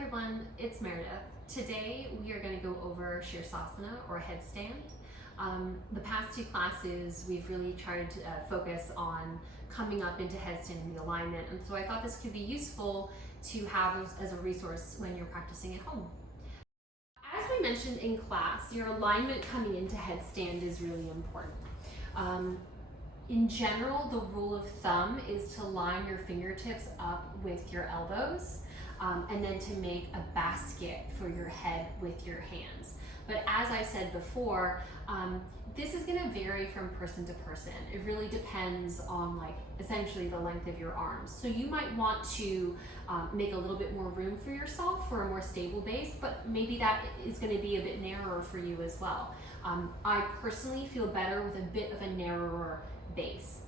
everyone, it's Meredith. Today we are going to go over Sirsasana or headstand. The past two classes we've really tried to focus on coming up into headstand and the alignment, and so I thought this could be useful to have as a resource when you're practicing at home. As we mentioned in class, your alignment coming into headstand is really important. In general, the rule of thumb is to line your fingertips up with your elbows and then to make a basket for your head with your hands. But as I said before, this is going to vary from person to person. It really depends on essentially the length of your arms. So you might want to make a little bit more room for yourself for a more stable base, but maybe that is going to be a bit narrower for you as well. I personally feel better with a bit of a narrower base.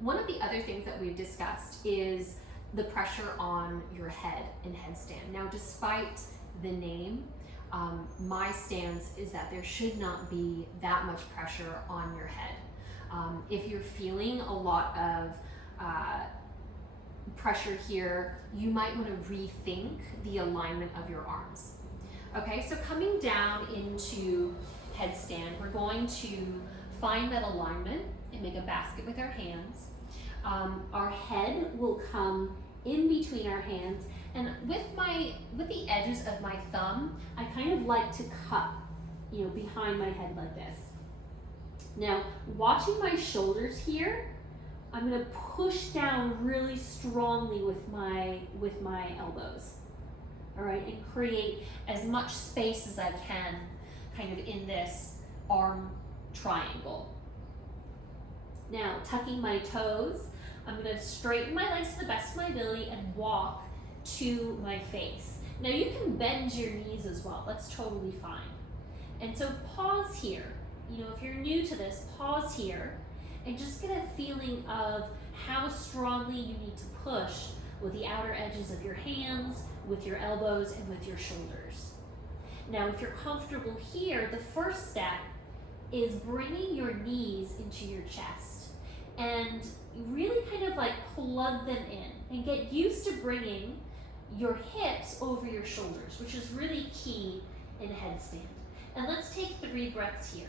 One of the other things that we've discussed is the pressure on your head in headstand. Now, despite the name, my stance is that there should not be that much pressure on your head. If you're feeling a lot of pressure here, you might want to rethink the alignment of your arms. Okay, so coming down into headstand, we're going to find that alignment and make a basket with our hands. Our head will come in between our hands, and with the edges of my thumb, I kind of like to cup, behind my head like this. Now, watching my shoulders here, I'm going to push down really strongly with my elbows. All right, and create as much space as I can kind of in this arm triangle. Now, tucking my toes, I'm going to straighten my legs to the best of my ability and walk to my face. Now, you can bend your knees as well. That's totally fine. And so pause here. If you're new to this, pause here and just get a feeling of how strongly you need to push with the outer edges of your hands, with your elbows, and with your shoulders. Now, if you're comfortable here, the first step is bringing your knees into your chest and really kind of plug them in and get used to bringing your hips over your shoulders, which is really key in headstand. And let's take 3 breaths here.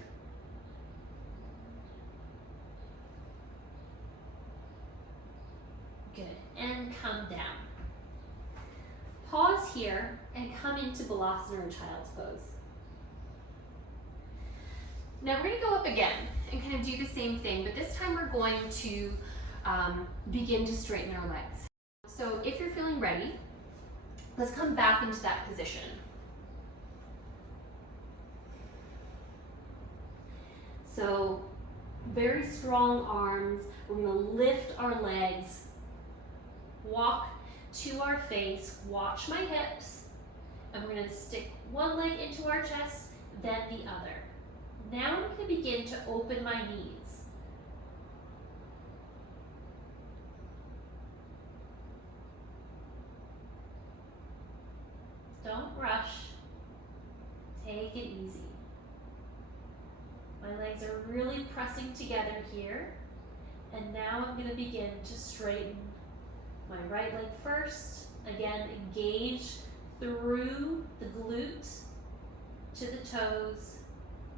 Good, and come down. Pause here and come into Balasana or Child's Pose. Now we're going to go up again and kind of do the same thing, but this time we're going to begin to straighten our legs. So if you're feeling ready, let's come back into that position. So very strong arms. We're going to lift our legs, walk to our face, watch my hips, and we're going to stick one leg into our chest, then the other. Now I'm going to begin to open my knees. Don't rush. Take it easy. My legs are really pressing together here. And now I'm going to begin to straighten my right leg first. Again, engage through the glute to the toes.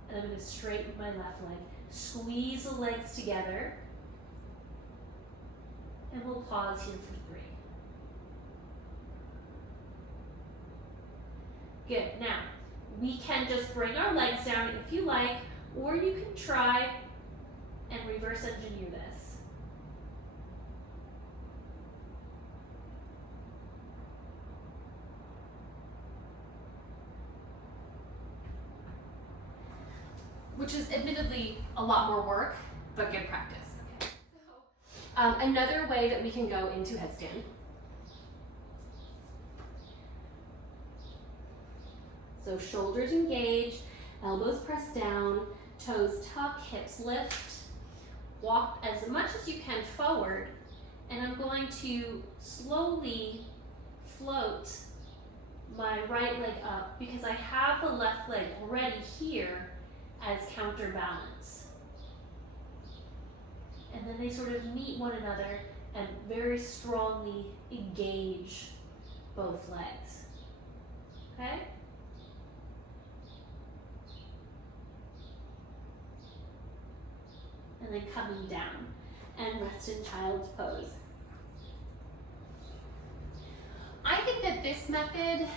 And I'm going to straighten my left leg. Squeeze the legs together. And we'll pause here for 3. Good. Now, we can just bring our legs down if you like, or you can try and reverse engineer this. Which is admittedly a lot more work, but good practice. Okay. So, another way that we can go into headstand. So shoulders engaged, elbows pressed down, toes tuck, hips lift. Walk as much as you can forward, and I'm going to slowly float my right leg up because I have the left leg already here as counterbalance. And then they sort of meet one another and very strongly engage both legs. Okay? And then coming down and rest in child's pose. I think that this method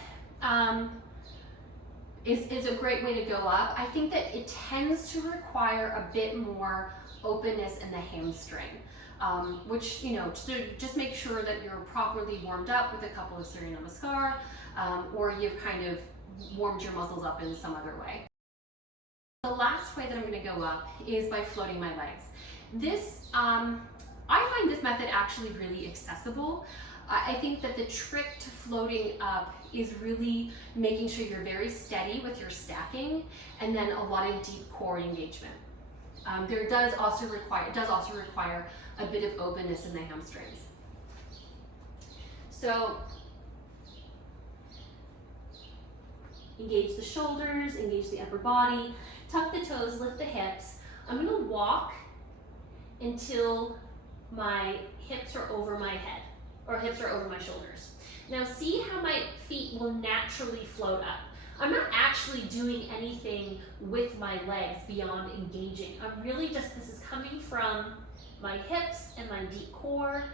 is a great way to go up. I think that it tends to require a bit more openness in the hamstring, which, you know, so just make sure that you're properly warmed up with a couple of Surya Namaskar, or you've kind of warmed your muscles up in some other way. The last way that I'm going to go up is by floating my legs. This, I find this method actually really accessible. I think that the trick to floating up is really making sure you're very steady with your stacking, and then a lot of deep core engagement. It does also require a bit of openness in the hamstrings. So engage the shoulders, engage the upper body, tuck the toes, lift the hips. I'm going to walk until my hips are over my head, or hips are over my shoulders. Now see how my feet will naturally float up. I'm not actually doing anything with my legs beyond engaging. I'm really just, this is coming from my hips and my deep core.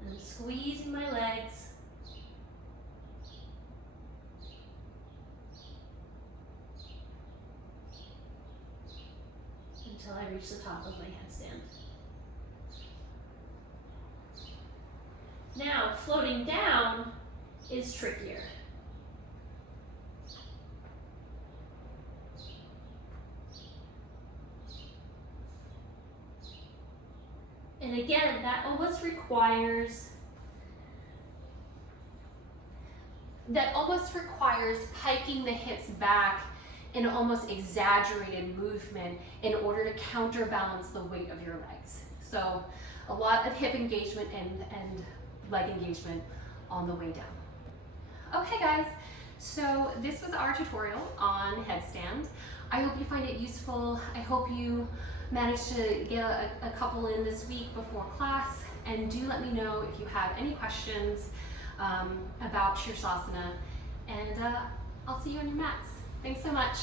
And I'm squeezing my legs. Until I reach the top of my headstand. Now, floating down is trickier. And again, that almost requires piking the hips back in an almost exaggerated movement in order to counterbalance the weight of your legs. So a lot of hip engagement and leg engagement on the way down. Okay guys, so this was our tutorial on headstand. I hope you find it useful. I hope you managed to get a couple in this week before class, and do let me know if you have any questions about Sirsasana, and I'll see you on your mats. Thanks so much.